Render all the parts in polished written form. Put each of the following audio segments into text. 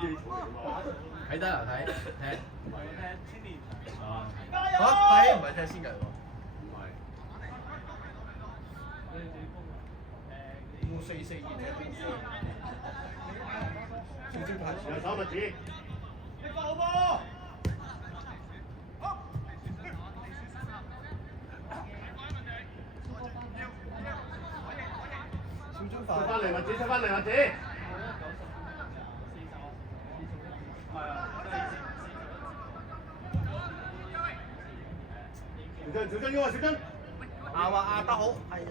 基礎嚟嘛。睇得啊睇。嚇睇唔係踢先㗎喎。唔係。冇4-4-2踢邊線。有手物子。出翻嚟物子，出翻嚟物子。小張要啊，小張。啱啊，壓得好。哎呀，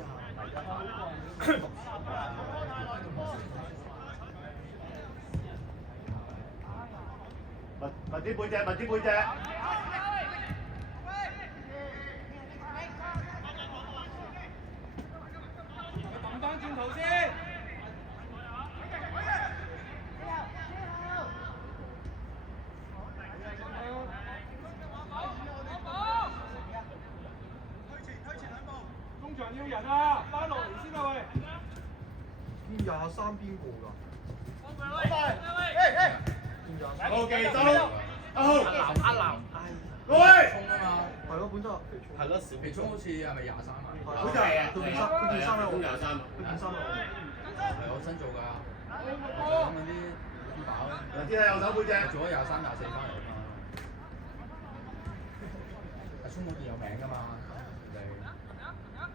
物子背脊，物子背脊。撳翻轉頭先。中場要人啊，翻落嚟先啊喂！邊23邊個㗎？好記到。阿南，喂！衝啊嘛。係咯，本身係咯，小皮衝好似係咪23啊？好似係啊，佢件衫係我23啊，佢件衫係我。係我新做㗎。咁嗰啲豬飽咧。物子喺右手背脊。做咗23、24翻嚟啊嘛。阿聰嗰件有名㗎嘛？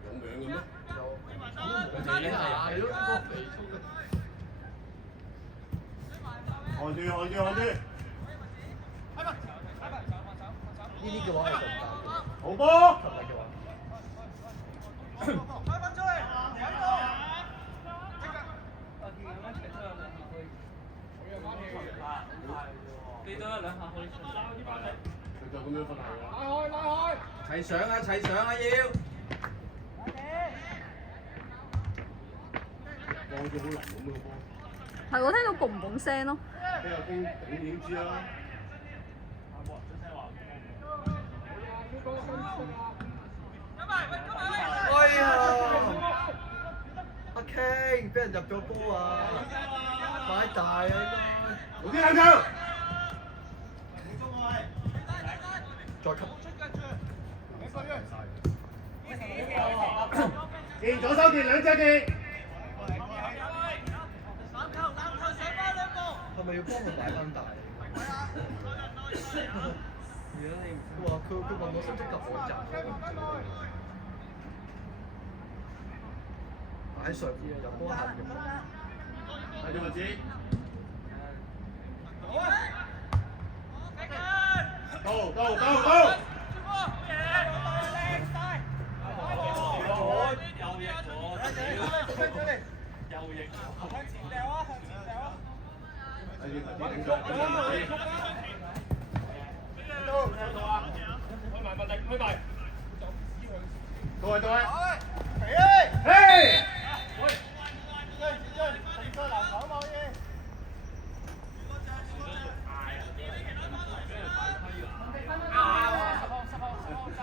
有名嘅咩？佢哋呢係咯。看住，看住，看住。呢啲嘅話係做唔到嘅。好波！記得兩下可以出。佢就咁樣分係㗎。齊上啊！齊上啊！要。哇！好似好腍咁嘅波。係我聽到嘣嘣聲咯。俾阿公頂已經知啦。哎呀！阿 King 俾人入咗波啊！擺大啊應該。老啲兩球。再吸。健左手健兩隻健。係咪要幫佢擺翻大？如果你唔話佢問我識唔識及我集？擺上邊入波下入。睇住物子。到。到位。嘿！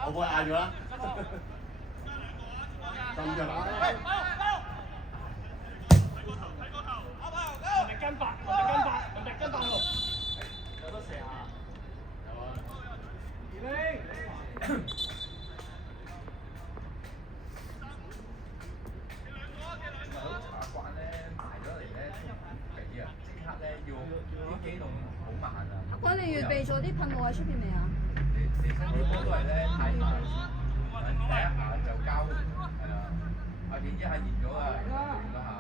我幫佢嗌咗啦。浸咗啦。有得射啊！有啊。習慣咧埋咗嚟咧，俾啊，即刻咧要啲機動好慢啊！喂，你預備咗啲噴霧喺出邊未啊？你身啲波都係咧太慢，第一下就交係啊，點知係熱咗啊，完嗰下。啊，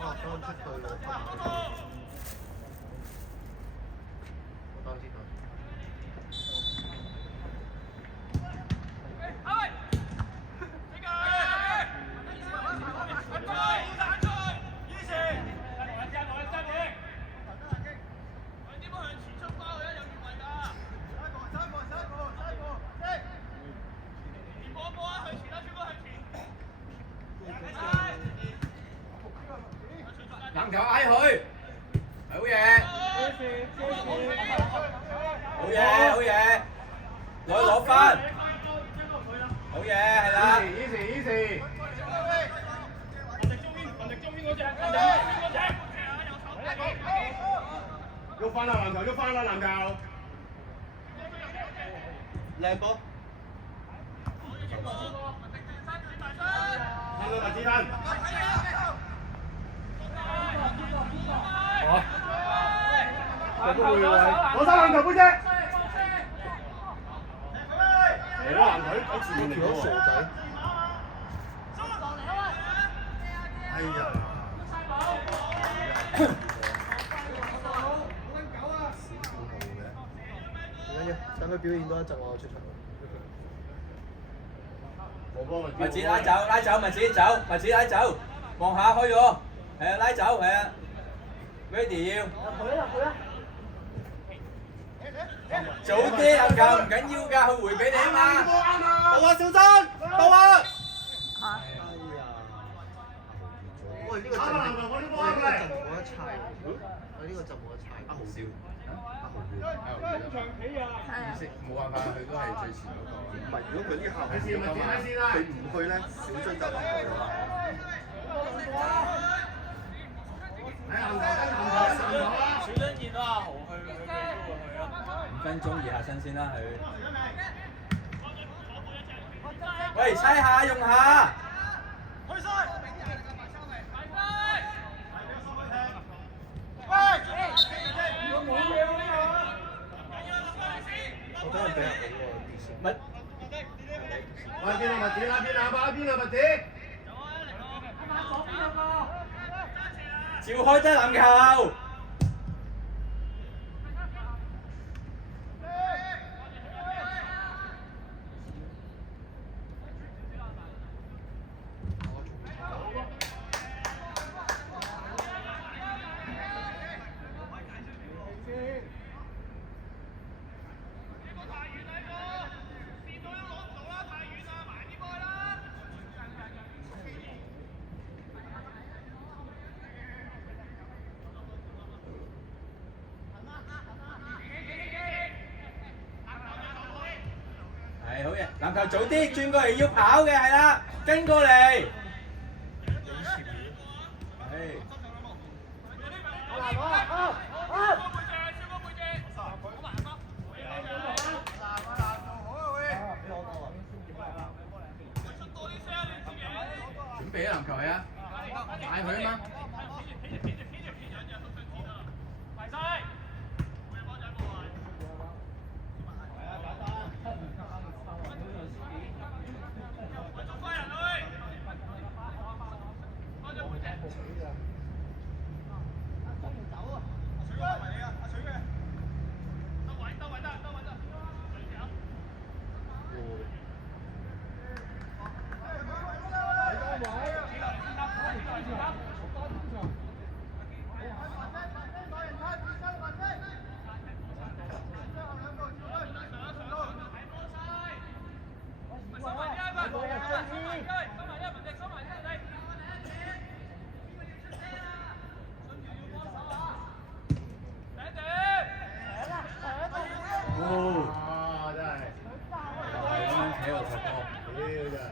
剛出去我拍下佢。我當知道。嗱籃球嗌佢，好嘢，好嘢，好嘢，攞分，好嘢，係啦。easy。喐翻啦籃球，喐翻啦籃球。靚波，睇到麥子彈。有個會位，攞晒籃球杯啫。嚟啦籃球，搞前面嚟條喎。傻仔，哎呀！唔緊要，等佢表現多一陣，我出場。我幫麥子拉走，拉走，麥子走，麥子拉走，望下開咗，係啊，拉走，係啊 ，ready 要。早啲籃球唔緊要㗎，佢回俾你啊嘛。到啊，小新，到啊！嚇！哎呀，喂，呢個陣冇得猜喎，呢個陣冇得猜。阿豪少，中場企啊！係啊。冇辦法，佢都係最前嗰個。唔係，如果佢呢下睇先，麥子睇先啦。佢唔去咧，小津就落去啦。睇籃球，睇籃球啦！小張見到阿豪去都會去啊！ 5分鐘熱下身先啦，佢。喂，猜下用下。我等陣俾人好喎啲先。乜？拉邊啊麥子，拉邊啊，馬邊啊麥子。照開真籃球。係好嘢，籃球早啲轉過嚟要跑嘅係啦，跟過嚟。係。準備啊籃球係啊，嗌佢啊嘛。哇！真係，咁樣企喺度踢波。屌真係。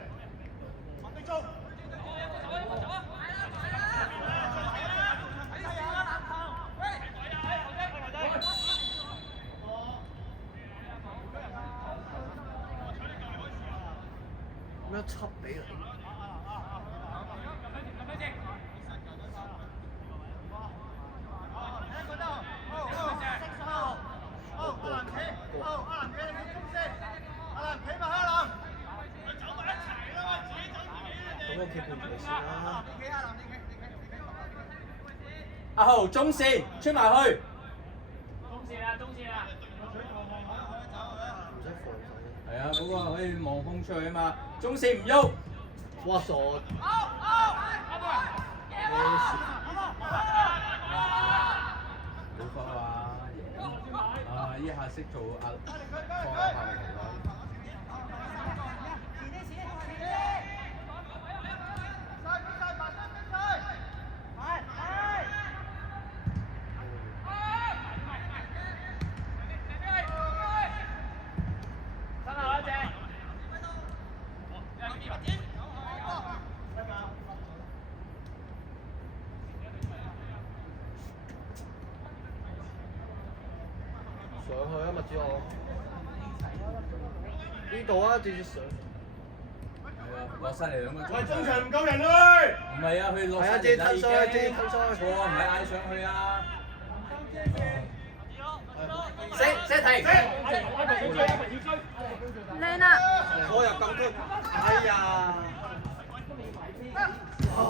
咁樣輯俾你。咁我企半場先啦。阿豪中線出埋去。唔使防佢。係啊，嗰個可以望風出去啊嘛，中線唔喐。哇傻！咩事？好快啊！啊，呢下識做阿放下後嚟咯。上去啊，麥子我。呢度啊，直接上。係啊，落晒嚟兩個鐘。喂，中場唔夠人啦唔係啊，佢落係啊，晒自己嚟啦已經。褪上去，自己褪上去。錯，唔係嗌上去啊。射停。靚啊！我入禁區。哎呀！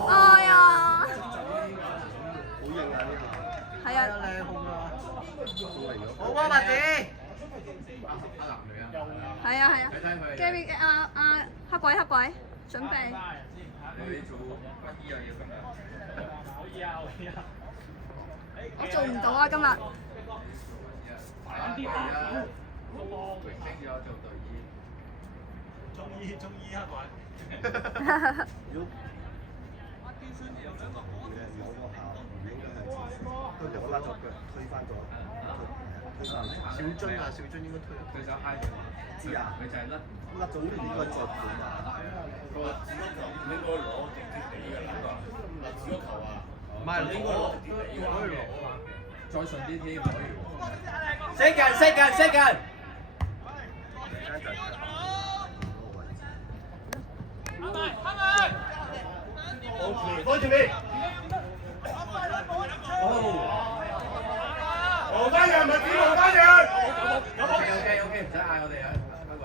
哎呀！好型啊呢個。係啊，靚控啊！好啊，麥子。係啊係啊。Gary 黑鬼準備。你做乜嘢啊？要今日？我做唔到啊今日。快啲啊！榮升咗做隊醫。中醫黑鬼。跟住我甩咗腳，推翻咗。小津啊，小津應該推入。佢想嗨住嘛？知啊，佢就係甩。甩咗呢個再盤啊！佢話自己球唔應該攞直接地㗎啦，嗱自己球啊，唔係應該攞直接地㗎。可以攞啊！再順啲添可以喎。識人。多住你。黃家人咪指黃家人。OK，唔使嗌我哋啊，開位。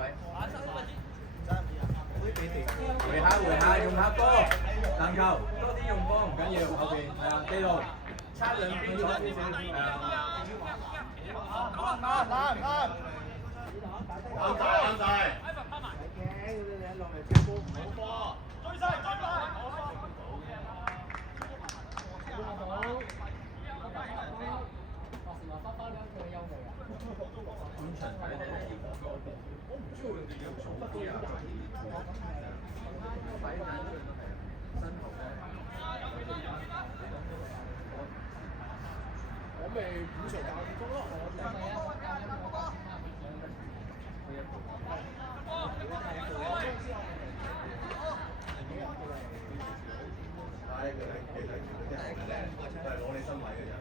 回下，用下波，籃球多啲用波唔緊要，後邊係啊，地路差兩邊左少少係啊。啱晒。攞你身位嘅啫，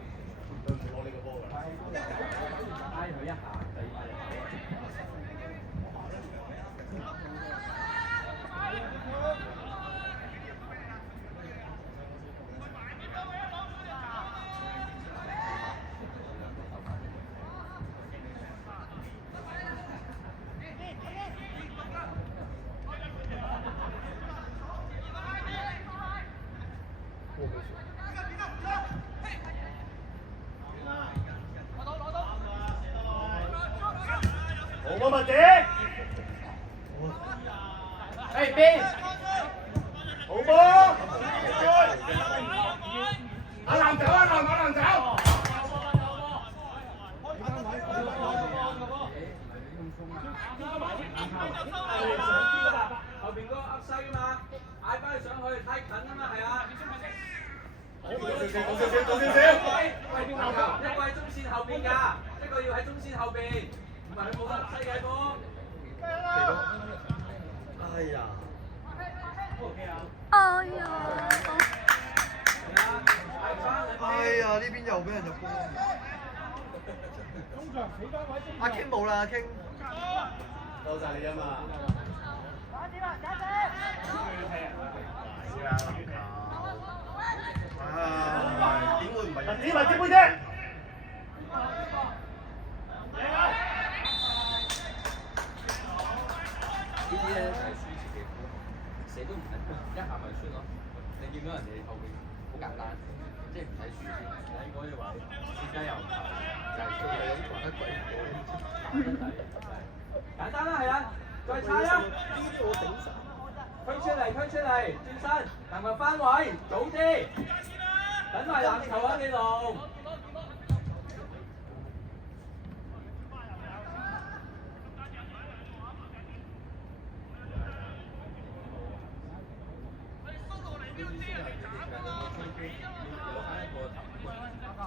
佢唔攞你個波㗎。拉佢一下，第二好波麥子。邊？好波。阿籃走。後邊嗰個噏西㗎嘛，嗌翻佢上去，太近啊嘛，係啊。講少少。一個喺中線後邊㗎，一個要喺中線後邊，唔係佢冇得西嘅波。哎呀！哎呀！呢邊又俾人入波。阿 King 冇啦，阿 King。多晒你啊嘛。點會唔係？麥子杯啫。呢啲咧就係輸自己波，射都唔使一下咪輸咯。你見到人哋後邊好簡單，即係唔使輸先。你嗰啲話設計又唔係，就係輸你咁講得鬼簡單啦，係啊，再踩啦。呢啲我頂晒。推出嚟，轉身，能夠翻位，早啲，等埋籃球啊，你龍。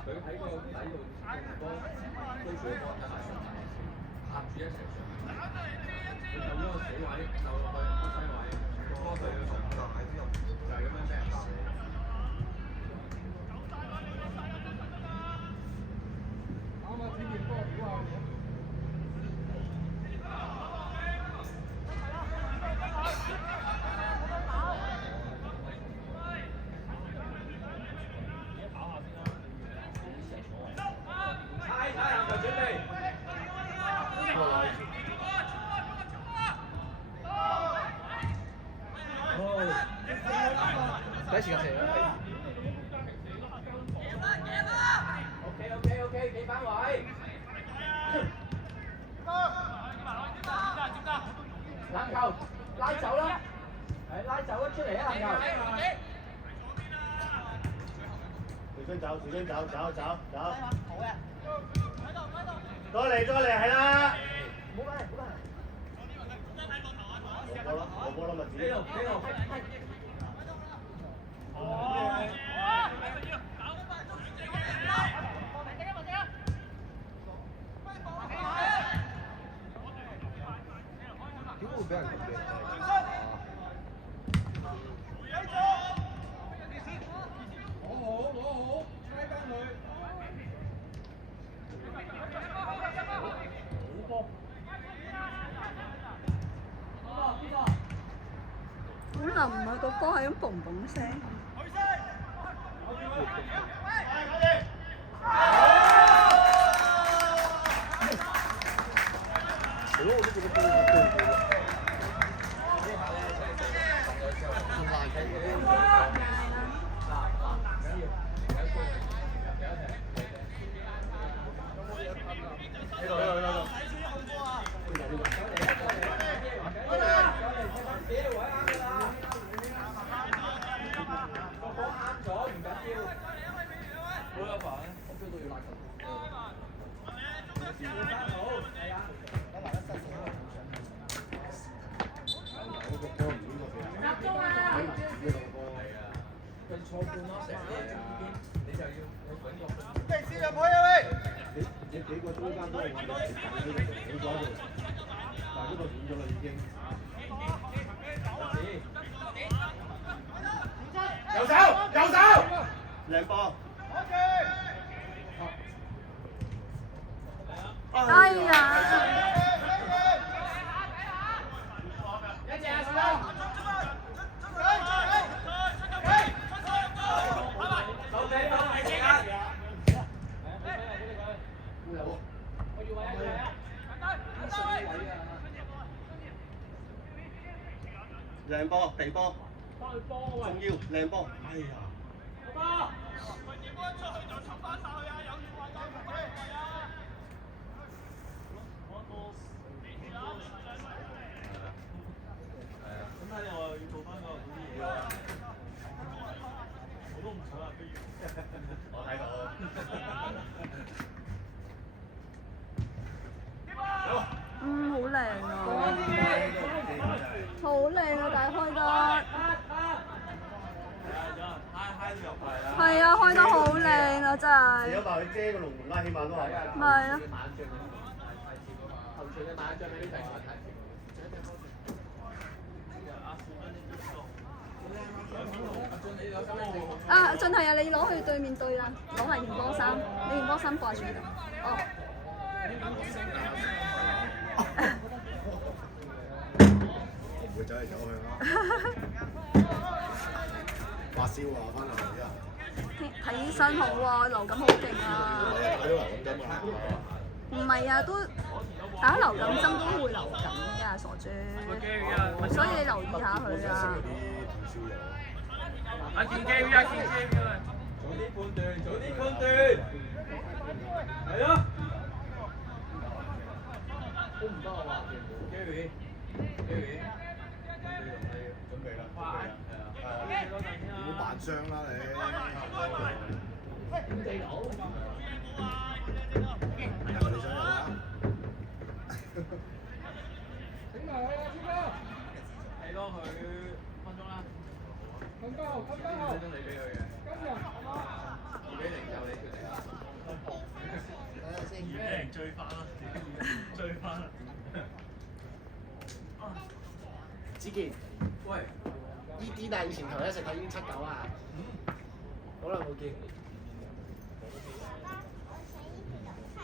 佢喺個底度波推住個波等埋上嚟，拍住一齊上。佢有嗰個死位，就落去個西位，波就要上大啲入，就係咁樣俾人打。啱啱天熱波，屌下！第一時間射啦。OK，企翻位。籃球拉走啦，係拉走啦，出嚟啊籃球。隨身走，好嘅。多嚟，係啦。唔好嚟。我波啦咪自己。點會俾人咁嘅？好，拉翻佢。本來唔係個波係咁嘣嘣聲。係咯，我都覺得波好高。你幾個中間都係玩到直緊呢個，你講到，但係呢個斷咗啦已經。右手，靚波。哎呀！靚波，地波，仲要靚波，哎呀！我睇到。好靚啊！好靚啊！大開得。係啊，開得好靚啊！真係。有埋佢遮個龍門啦，起碼都係。咪係咯。頭場嘅萬將俾啲題目睇。啊，進係啊！你攞去對面對啦，攞埋件波衫，你件波衫掛住㗎。哦。我唔會走嚟走去啦。發燒啊！翻嚟而家。睇醫生好喎，流感好勁啊！睇到流感針啊！唔係啊，都打流感針都會流感㗎，傻豬。所以你留意下佢啊。見機啊！早啲判斷，係咯。都唔得啊！話機會，準備啦，唔好扮傷啦你。點地佬？你想有啦？整埋佢啊，超哥！睇多佢分鐘啦。分鐘你俾佢嘅。2-0就你決定啦。俾人追翻啦！子健，喂，呢啲但係以前頭一食係已經7-9啊。好耐冇見。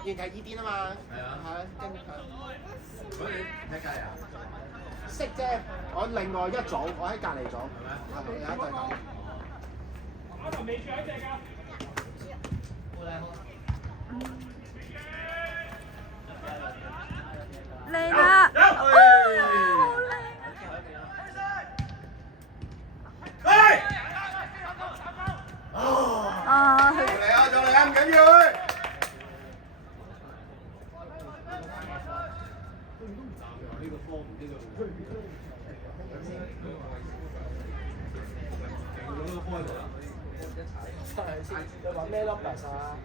以前睇依啲啊嘛。係啊。係啊，跟住佢。咁你睇計啊？識啫，我另外一組，我喺隔離組。係咪？有一隊咁。阿林未住一隻㗎。靚啊！好靚！你揾咩 number 啊？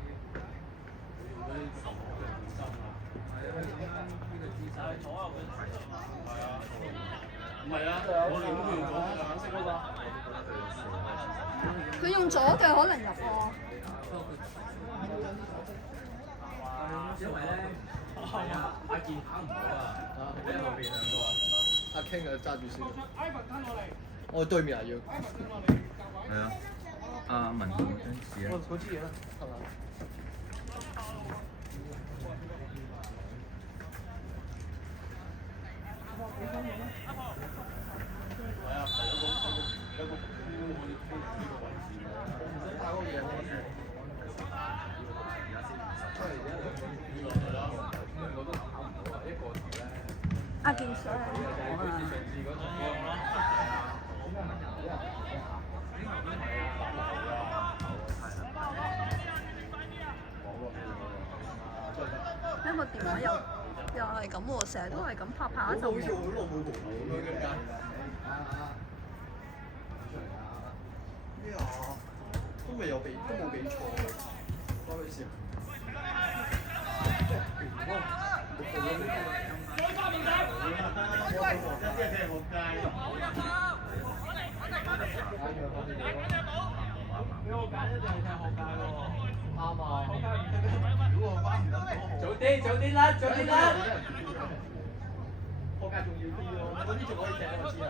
唔係啊，我哋都用咗橙色嗰個。佢用左腳可能入喎。因為咧，係啊，阿健跑唔到啊，喺後邊兩個。阿 King 啊，揸住先。我對面啊要。係啊，阿文同張紙啊。嗰支嘢啦，係嘛？阿健水因為電話又係咁喎，成日都係咁拍拍就好似好耐冇同咁樣嘅。咩啊？都未有比，都冇比錯。開玩笑。啱啊！如果我翻唔到，早啲甩，學界仲要啲咯，嗰啲仲可以踢我知啊！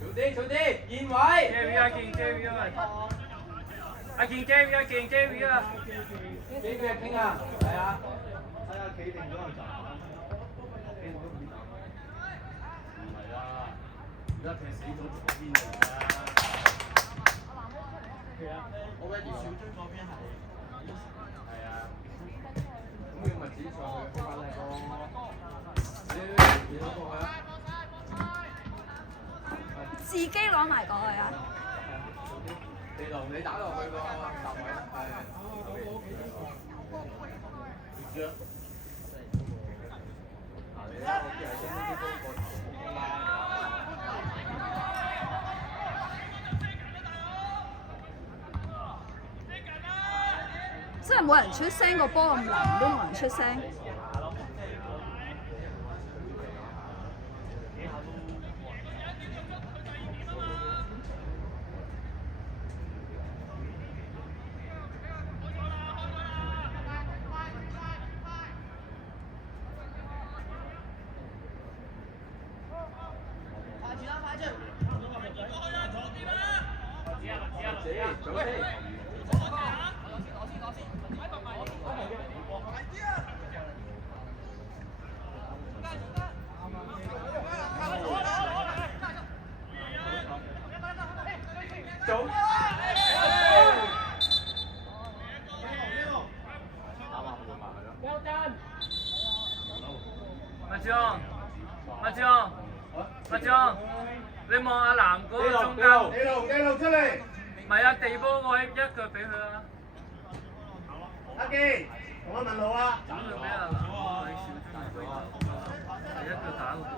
早啲，現位。Gary 啊，健 Gary 啊，阿健 Gary 啊，健 Gary 啊，幾個人傾啊？係啊，睇下企定咗就站。企定都唔知站。唔係啊，而家踢死咗左邊嚟㗎。我嘅小樽嗰邊係。係啊。咁你咪自己上去開翻靚咯。你攞過去啊？自己攞埋過去啊！地龍你打落去個閘位係。真係冇人出聲，個波咁難都冇人出聲。阿張，你望阿南嗰個中間。地龍出嚟。唔係啊，地波我一腳俾佢啊。阿健，同我問路啊。咁就俾阿南嗰啲小中俾佢，一腳打個波。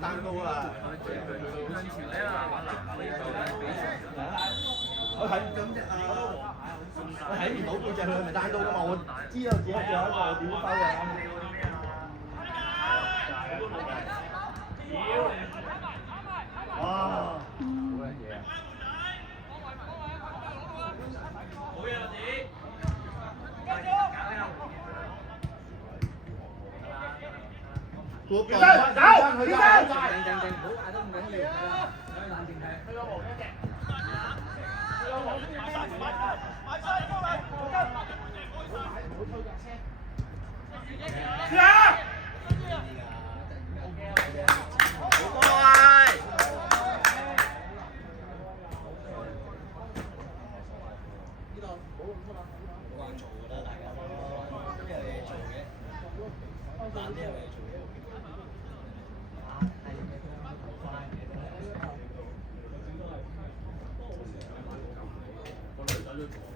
單刀啊！向前俾阿南可以做啲比賽。我睇咁啫我睇唔到背脊佢係咪單刀㗎嘛？我知道自己最後一個我點收嘅。哇！走！靜，唔好嗌得咁緊要，係啦，冷靜睇。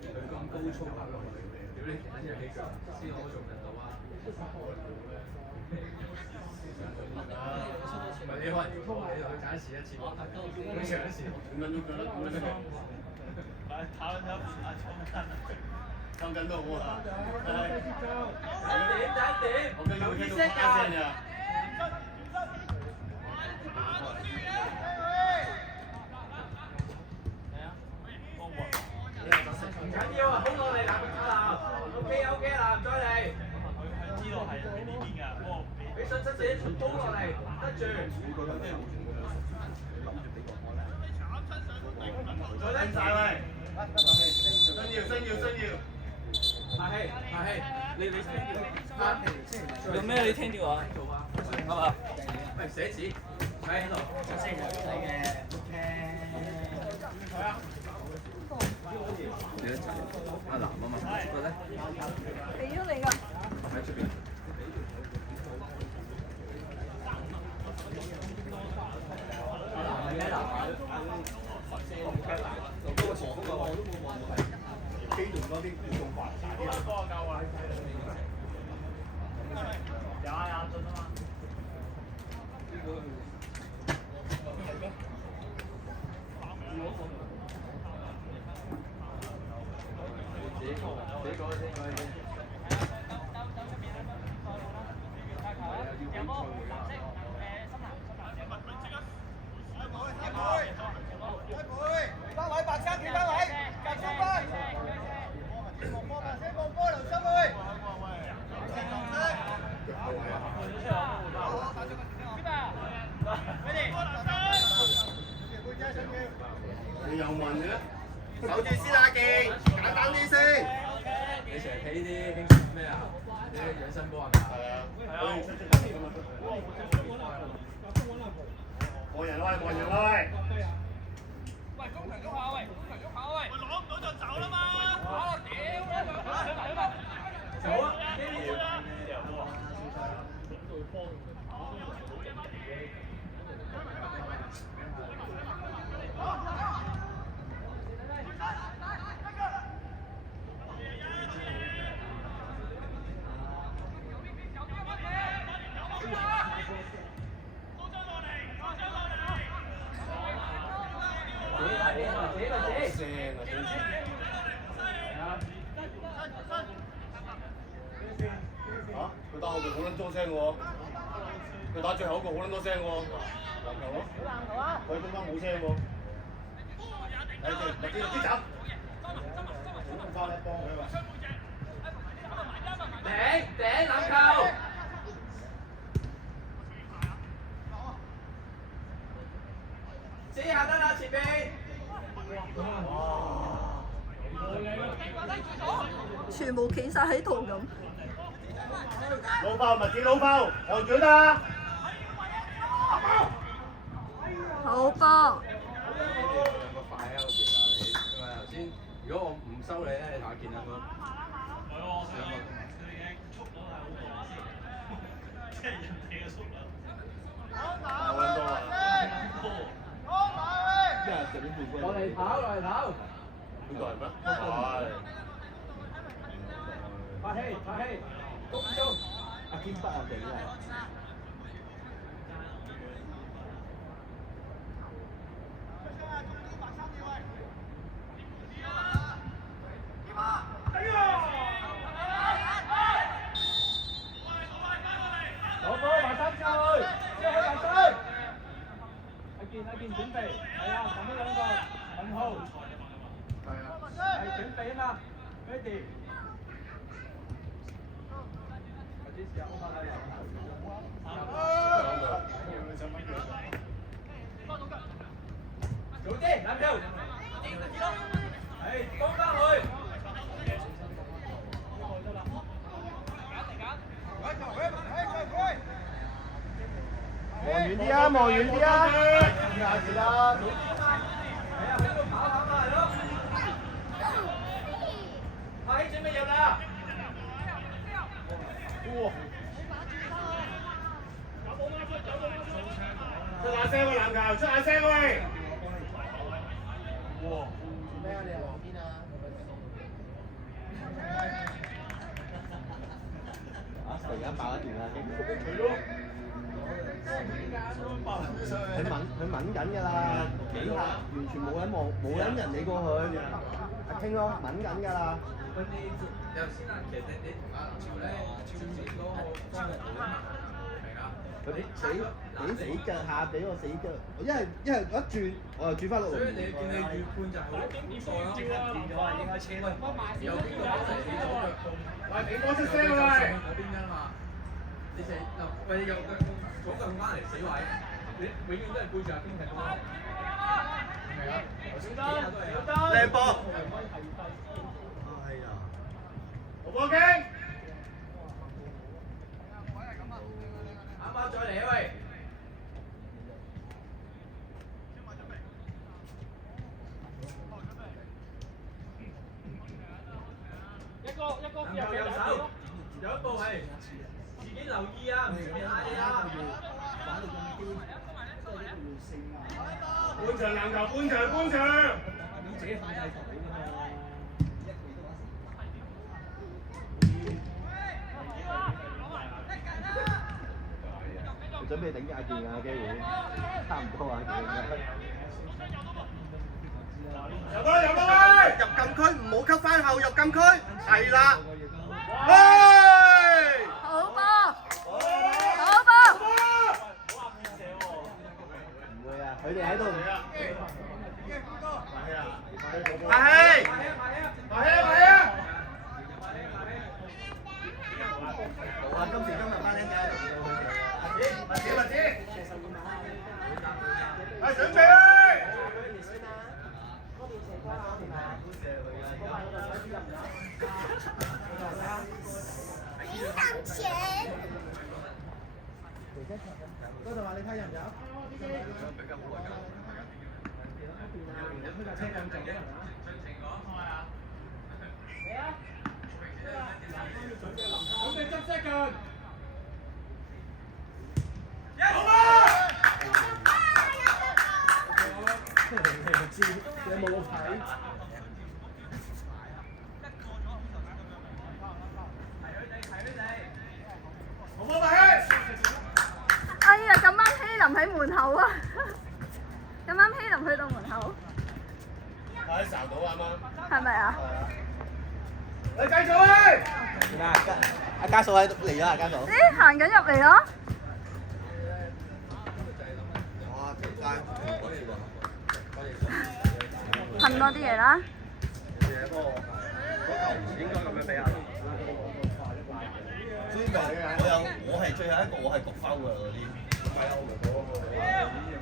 咁高速行落去，屌你揀隻起腳先可做得到啊！唔係你可能要拖你去揀試一次，佢嘗一試。5分鐘腳啦，5分鐘。抽緊都好啊！點？有意識㗎。唔緊要啊，好落嚟啦，OK 啦，唔再嚟。知道係喺呢邊㗎，俾信心自己傳波落嚟，得住。再拎晒喂！新要。客氣，你做咩？你聽電話？係嘛？喂，寫字，喺度。先係嘅，OK。你一齊阿南啊嘛，覺得俾咗你㗎。喺出邊。機動嗰啲互動化大啲。有進啊嘛。你又問嘅？守住先啊，記簡單啲先。你成日睇呢啲興咩啊？啲養生波係嘛？係啊。過人啦喂！喂，中場喐下喂！喂，攞唔到就走啦嘛！走啊！佢打後邊好撚多聲喎，佢打最後一個好撚多聲喎，籃球咯，佢中間冇聲喎，啲走，翻嚟幫佢喎，頂籃球，遮下得啦前邊，全部企晒喺度咁。老炮咪自己老炮，看住啦。好波。兩個快喺後邊啊你，因為頭先如果我唔收你咧，你同我見到佢。落嚟跑，落嚟跑。呢個係咩？係。拍氣，谷中。阿堅北啊，定係。攞波埋三去，即係埋三。阿健準備，係啊，撳咗兩個問號。係啊。係準備啊嘛 ，ready。早啲，籃球。係，幫翻佢。望遠啲啊！望遠啲啊！下次啦。係啊，喺度跑下嘛，係咯。快啲準備入啦！哇！出下聲喎籃球，出下聲喂！哇！做咩啊？你又邊啊？突然間爆一段啦，佢敏緊㗎啦，幾下完全冇人望，冇人理過佢，阿傾咯，敏緊㗎啦。頭先啊，其實你同阿超咧，超自己嗰個方向好慢，係啊。佢俾死腳下俾我死腳，一係一轉，我又轉翻落嚟。所以你見你越判就好錯啦。變咗係應該車咯。有邊個幫你起咗腳弓？喂，俾我出聲喂！嗰邊㗎嘛？你成嗱，喂有腳弓，左腳翻嚟死位，你永遠都係背住阿邊踢波。係啊，頭先幾下都係啊。靚波。哎呀！好波經。啱啱再嚟啊喂！一個右手，有一步係自己留意啊，唔好俾下你啊！半場籃球，半場。自己控制球㗎嘛。準備頂阿健啊機會，差唔多啊健。入啦喂！入禁區唔好吸翻後入禁區，係啦。喂！好波，好波。唔會啊，佢哋喺度。埋氣！哇！今時今日班僆仔。快準備！嗰度話你睇入唔入？車咁靜嘅，準備執色腳。好啊！你冇睇？好波埋氣！哎呀，咁啱希林喺門口啊！咁啱希林去到門口，喺睄到啱啱。係咪啊？你繼續去！阿家嫂喺度嚟啦，阿家嫂。咦，行緊入嚟咯！哇！條街噴多啲嘢啦！應該咁樣俾阿林。所以咪我係最後一個，我係焗收㗎嗰啲。唔係啊，我咪講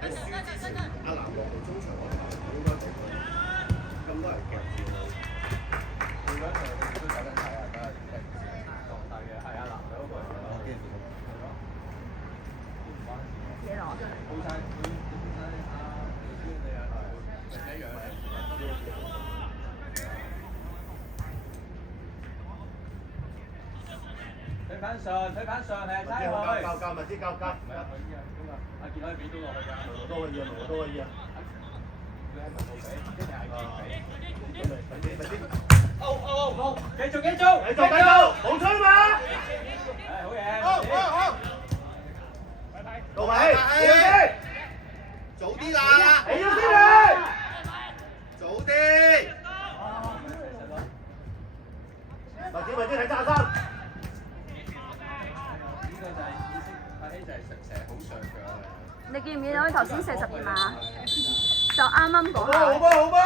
喺輸之前，阿南落到中場嗰頭應該做咁多人夾住佢。應該就都走緊睇啊，得狀態嘅係阿南嗰個。幾耐？推返上係差佢。夠咪知夠。唔係啊，佢依家咁啊，阿健可以俾到落去㗎。我都可以啊，我都可以啊。佢喺文路俾，一定係健俾。好，繼續，冇吹嘛！好嘢。到位，早啲啦，你要先嚟！早啲。或者睇揸身。你見唔見到佢頭先射12碼？就啱啱嗰下。好波！